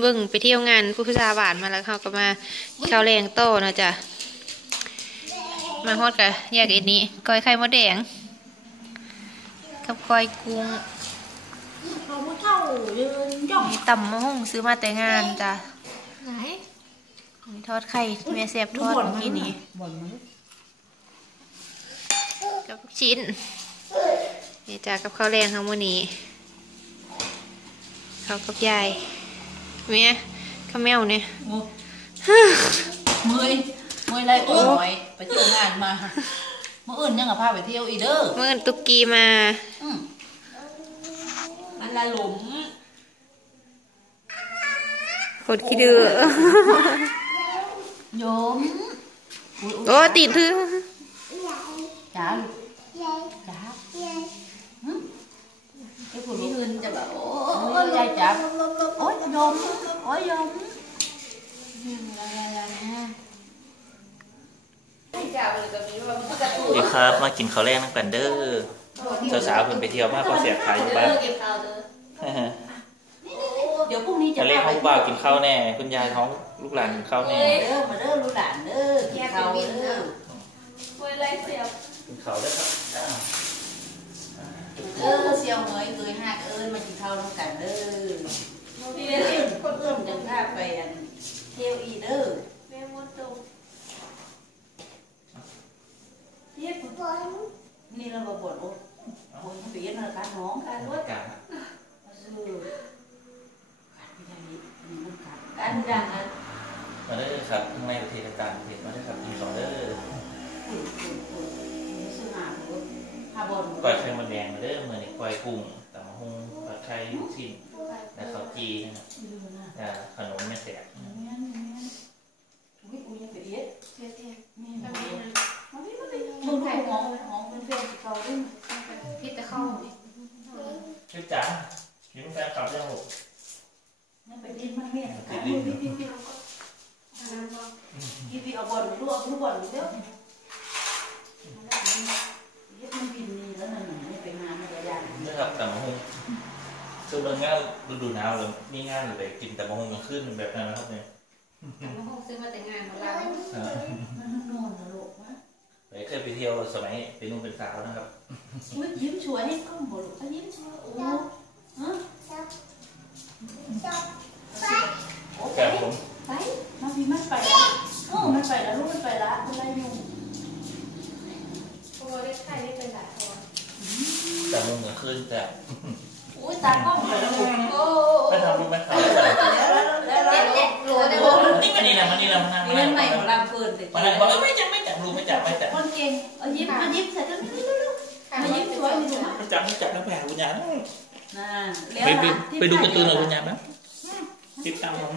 เบิ่งไปเที่ยวงานผู้พิชาหวานมาแล้วเขาก็มาเข้าวแรงโตเนาะจ้ะมาฮอดกะแยกเอ็ดนี้ก้อยไข่มดแดง กับก้อยกุ้งเขาไม่เท่ายืนย่องมีตำมะฮุ่งซื้อมาแต่งานจ้ะไหนมีทอดไข่เมียเสียบทอดเมื่อกี้นี้บ่นมันกับลูกชิ้นนี่จ้ะกับข้าวแรงทั้งมื้อนี้เขาวกับยาย เมียข้าวแมวเนี่ยโอ้เมื่อยเมื่อยไรเอ่ยไปเที่ยวงานมาเมื่ออื่นยังกับพาไปเที่ยวอีเด้อเมื่อตุกกีมาอืมอันละหลุมคนขี้ดื้อโยมยโอ้ตีนทื่อจ้าลูกจ้า ไอ้คนนี้เงินจะแบบโอ้ยยายจับโอ้ยโยมโอ้ยโยมดีครับมากินข้าวแรกนั่งกันเด้อสาวๆเพิ่นไปเที่ยวมากกว่าเสียขายอยู่บ้านเดี๋ยวพรุ่งนี้จะทะเลพาห้องบ่าวกินข้าวแน่คุณยายท้องลูกหลานกินข้าวแน่เด้อมาเด้อลูกหลานเด้อกินข้าวเด้อกินข้าวเด้อครับ เด้อเสียวเหมยเคยหักเอ้ยมากินข้าวน้ำกันเด้อคนอื่นยังพาไปอันเที่ยวอีเด้อเทียบนี่เราบอกโอ้โอ้ยเขาไปเย็นนะการน้องการรถการมาซื้อการไม่ได้นี่มันการการดังนะมาเด้อครับข้างในประเทศการเห็นมาเด้อครับกินข้าวเด้อ ก้อยไข่มดแดงมาเด้อมื้อนี้ก้อยกุ้งตำบักหุ่งผัดไทยลูกชิ้นและข้าวจีนะครับขนมแม่แตก แม่นแม่นอุ้ยอุ้ยยังไปเย็ดแม่นแม่นมันนี่มันเป็นมึงไข่หอมหอมเป็นเพื่อนเขาด้วย พี่ตะเข้า ชื่อจ๋ายิ้มแฟนคลับยังลูก นั่นไปดิ้นมันเนี่ยพี่พี่พี่พี่พี่พี่เอาบอลลูกเอาลูกบอลเดี๋ยวเย็ดมันบินนี่แล้วนั่นนี่ไปงานมันจะยาก เด้อครับตำบักหุ่ง คือเรื่องงานฤดูหนาวหรือมีงานหรือไปกินแตำบักหุ่งกลางคืนแบบนั้นนะครับเนี่ยมะฮุ่งซื้อมาแต่งานของเรามันนอนนะลูกวะไปเคยไปเที่ยวสมัยเป็นนุ่มเป็นสาวนะครับอุ้ยยิ้มสวยให้กล้องบ่ลูกยิ้มสวยโอ้ฮะโอ้ไปมไปมาพี่มันไปโอ้มันไปแล้วลูกมันไปล้วอะไรอยู่โอ้ได้ไข่ได้เป็นหลายตัวแต่มึงเหมือนคืนแต่ อุ้ยตากล้องไปแล้วลูกโอ้ไม่ทำรูปไม่ทำแล้วแล้วแล้วเจ็ดแล้วเจ็ดโลได้บ่นี่มานี่นะมานี่นะมานั่งมันใหม่ของเราเกินแต่นั่งบอกไม่จับไม่จับรูปไม่จับไม่จับคนเก่งเอายิ้มเอายิ้มใส่ตัวนี้ลูกเอายิ้มสวยมีดูมั้ยไม่จับไม่จับแล้วไปหาคุณยายนไปไปไปดูการ์ตูนกับคุณยายไหมติดตามผม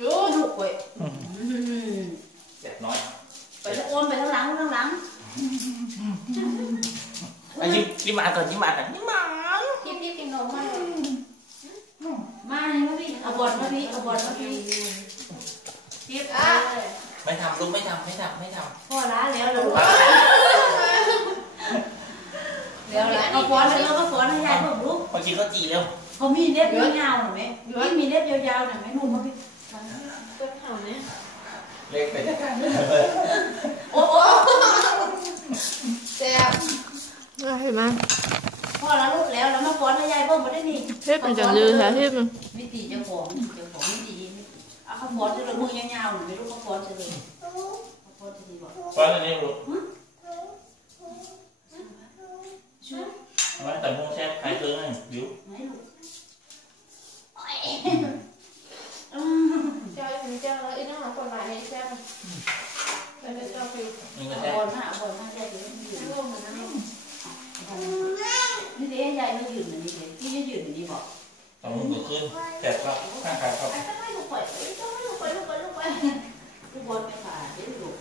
ดูลูกเว้ยเจ็บน้อยไปแล้วโอนไปทางหลังทางหลัง ไปยิ้มยิ้มหมาก่อนยิ้มหมาก่อนยิ้มหมาพี่พี่กินนมมามาเลยมาพี่เอาบอลมาพี่เอาบอลมาพี่ทิปอะไม่ทำรูปไม่ทำไม่ทำไม่ทพ่อล้าแล้วแล้วแล้วแล้วเอาฟ้อนแล้วก็ฟ้อนให้ยายผมลูกำเมื่อกี้ก็จีแล้วเขามีเล็บยาวๆหน่อยไหมพี่มีเล็บยาวๆหน่อยไหมหนูมาพี่ก็เห่าเนี่ยเล็กไปแล้วกัน โอ้โอ้ แซ่บ เห็นไหมพ่อแล้วลูกแล้วแล้วมาฟ้อนให้ยายเพิ่มมาได้นี่เทพมันจะลือค่ะเทพมันมิติเจ้าของเจ้าของมิติเอาเขาฟ้อนจะเลยมือยาวๆหน่อยไม่รู้เขาฟ้อนจะเลยเขาฟ้อนจะดีบอกว่าอันนี้รูปช่วยว่าแต่มงแซ่บใครเจอ บอลไปผ่าเดี๋ยวลูก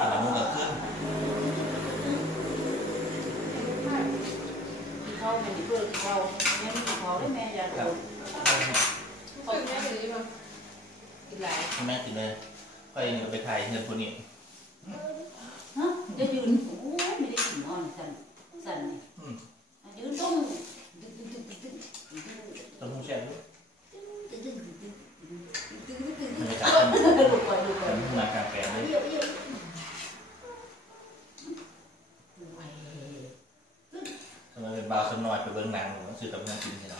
กินตำมึงเกิดขึ้นเขาไม่ได้เพื่อนเขาแม่ไม่เขาได้แม่ยาโดนคนแม่หรือยังกินหลายแม่กินเลยไปเงินไปถ่ายเงินคนนี้ bao sân nói phải bưng nặng nữa sự tập năng chính gì đó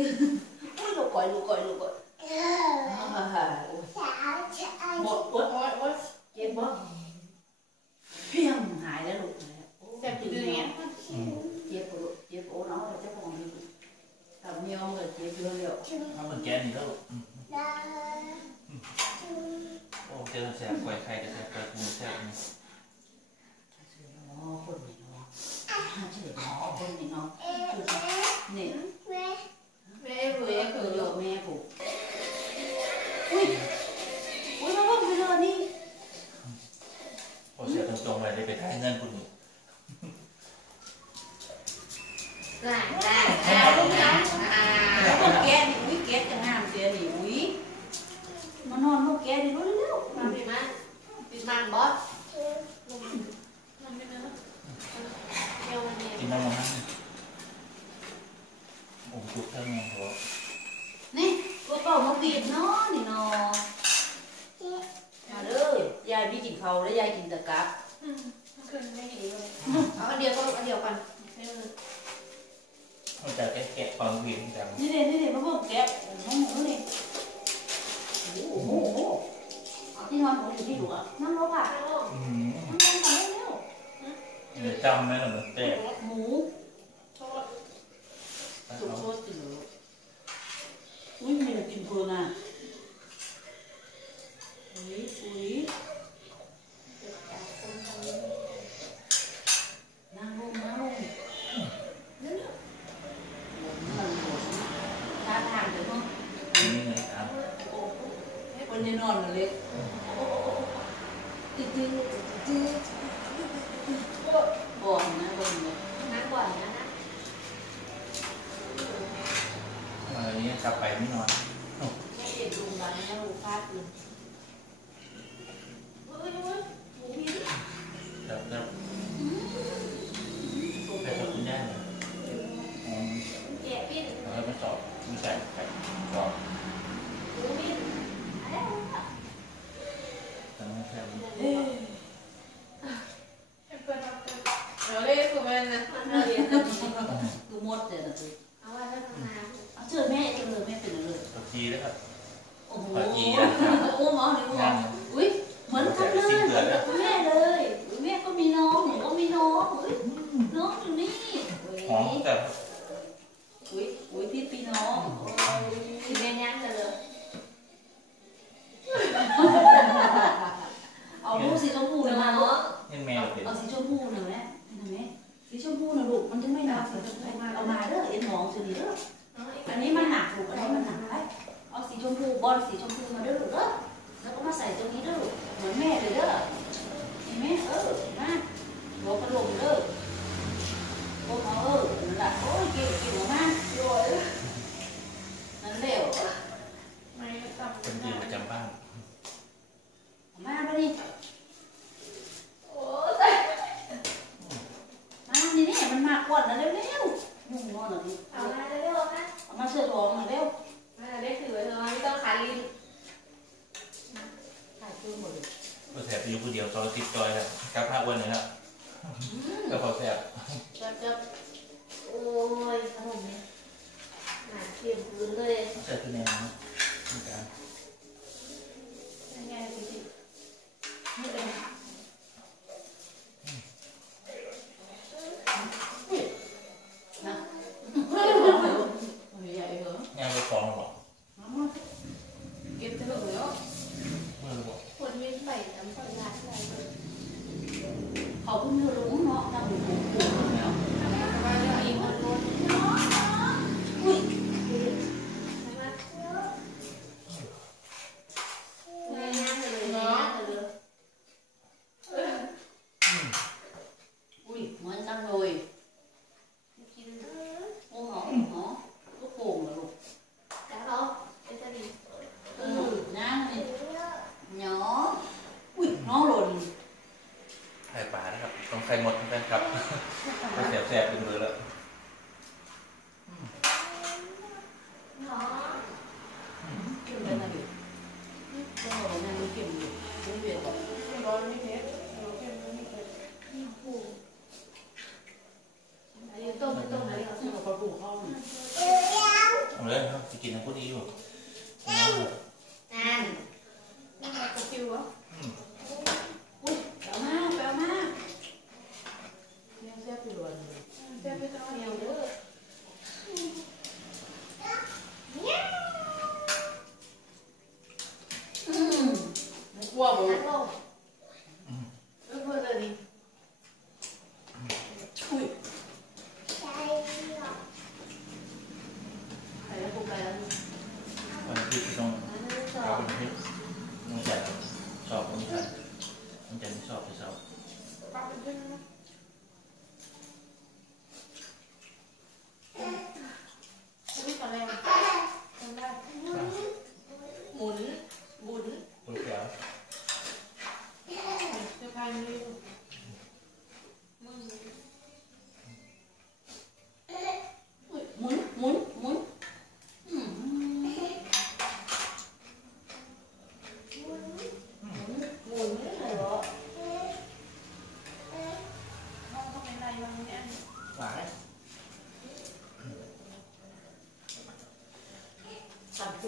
こいのかいのかいのかい。ายม่กินเผาและยายกินตะกั๊กอืมเมื่วคืนไม่กินเลยเอาอันเดียวก็อันเดียวกันไมันจะไปเกะบความเวียนจังนี่เด็ดนี่เด็ดมะม่วงแกะมะม่วงนี่โอ้โหที่นอนผมอยู่ที่หัวน้ำรกอะน้ำรกมาเร็วเดี๋ยวจำไหมหนูเตะหมูโอษสุกโทษสิหนูอุ้ยมีกินเพลินอะอุ้ยอุ้ย Ui, tiếp pino. Đi về nhanh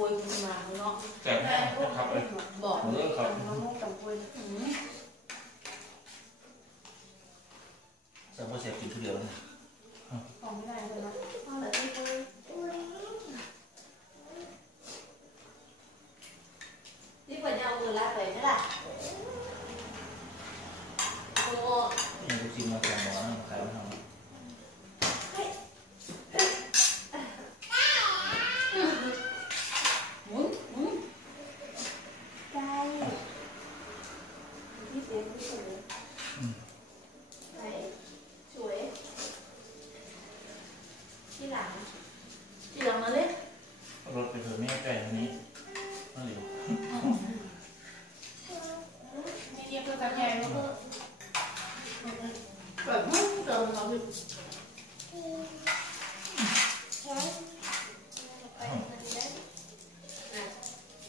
วยมันมาเนาะแต่ครับบอกเรื่องครับมะม่วงตำกวยแต่ว่าเสียกินทุเรียนนะออกไม่ได้เลยนะเอาแต่ตำกวยนี่เปิดยาวมือละเลยไหมล่ะโอ้ยดูสิมาแกงมา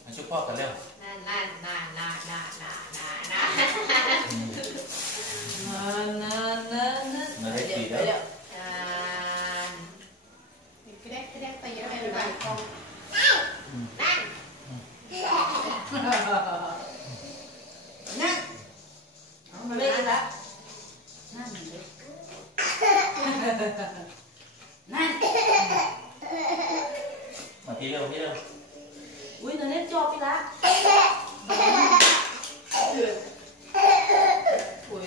Acho que pode, Léo. này mà tí đâu ui nó nếp cho cái lá. Ui.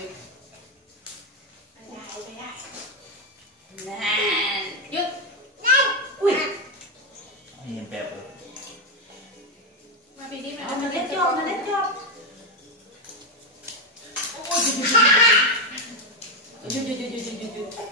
Nè dứt ui nhìn bẹp rồi. Mà bị đi mà nó nếp cho nó nếp cho. Ôi trời trời trời trời trời trời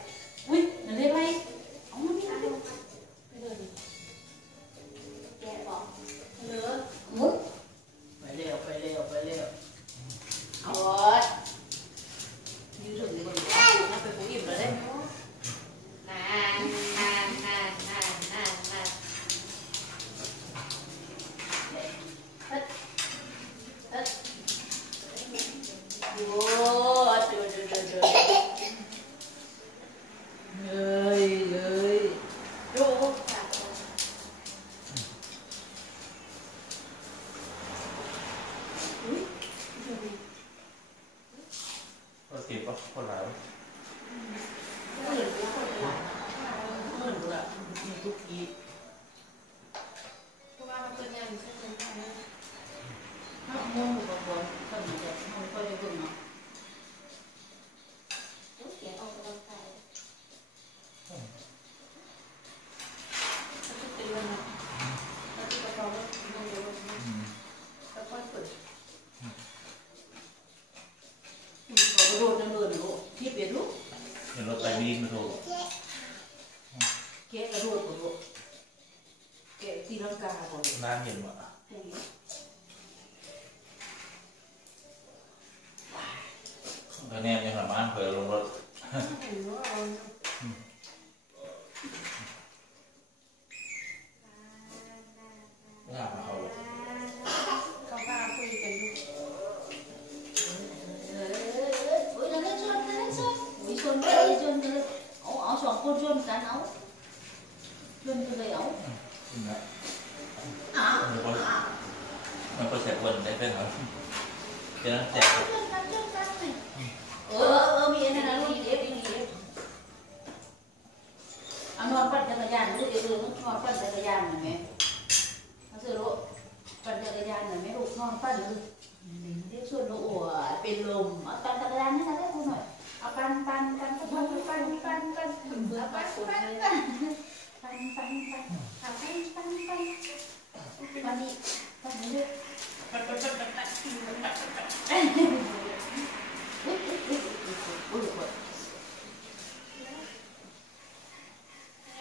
an easement holder. คนชวนกันเอาชวนกันเลยเอาอืมนะอ้าวมันก็อ้าวมันก็แจกวันได้เป็นเหรอเดี๋ยวนะแจกชวนกันชวนกันเลยเออเออมีอันนั้นนะลูกเอฟมีเอฟเอานอนปั่นจักรยานลูกเอฟเออนอนปั่นจักรยานหน่อยไหมเอาเสื้อลูกปั่นจักรยานหน่อยไหมลูกนอนปั่นเลยเรียกชวนลูกโอ้ยเป็นลมเอาปั่นจักรยานนี่นะได้คุณหน่อยเอาปั่นปั่นปั่นปั่นปั่นปั่นปั่น เอาปั่นปั่นปั่นปั่นปั่นปั่นเอาปั่นปั่นปั่นปั่นนี่ปั่นนี่ลูก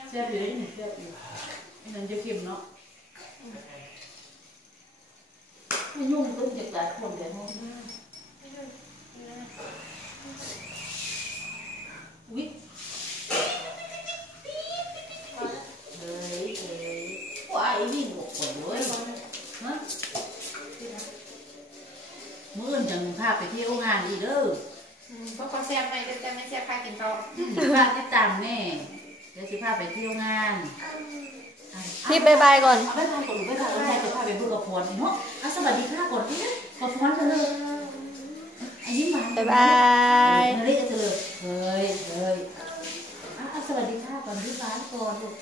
แซ่บอยู่ได้หนึ่งแซ่บอยู่อันนั้นจะเค็มเนาะไม่ยุ่งต้นจากแต่คนแต่ห้องวิเฮ้ยเฮ้ยว่าไอ้นี่ห มกคนเว้ยฮะมื่ออื่นจังพาไปเที่ยวงานอีกเด้อเพราะเขาแซ่บไหมแต่ไม่แซ่บใครกินเขาพาติดตามแม่เดี๋ยวสิพาไปเที่ยวงานพี่บายบายก่อนเอาไปพาก่อนไปพาคนไทยจะพาไปบุกกับพรเนาะอะสวัสดีค่ะก่อนพี่กับพรเธอเลยอายิ้มหวานบ๊ายบายเฮ้ยเธอเลยเฮ้ยเฮ้ยอะอะสวัสดีค่ะก่อนพี่ฟ้าก่อนลูก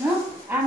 เนาะอัน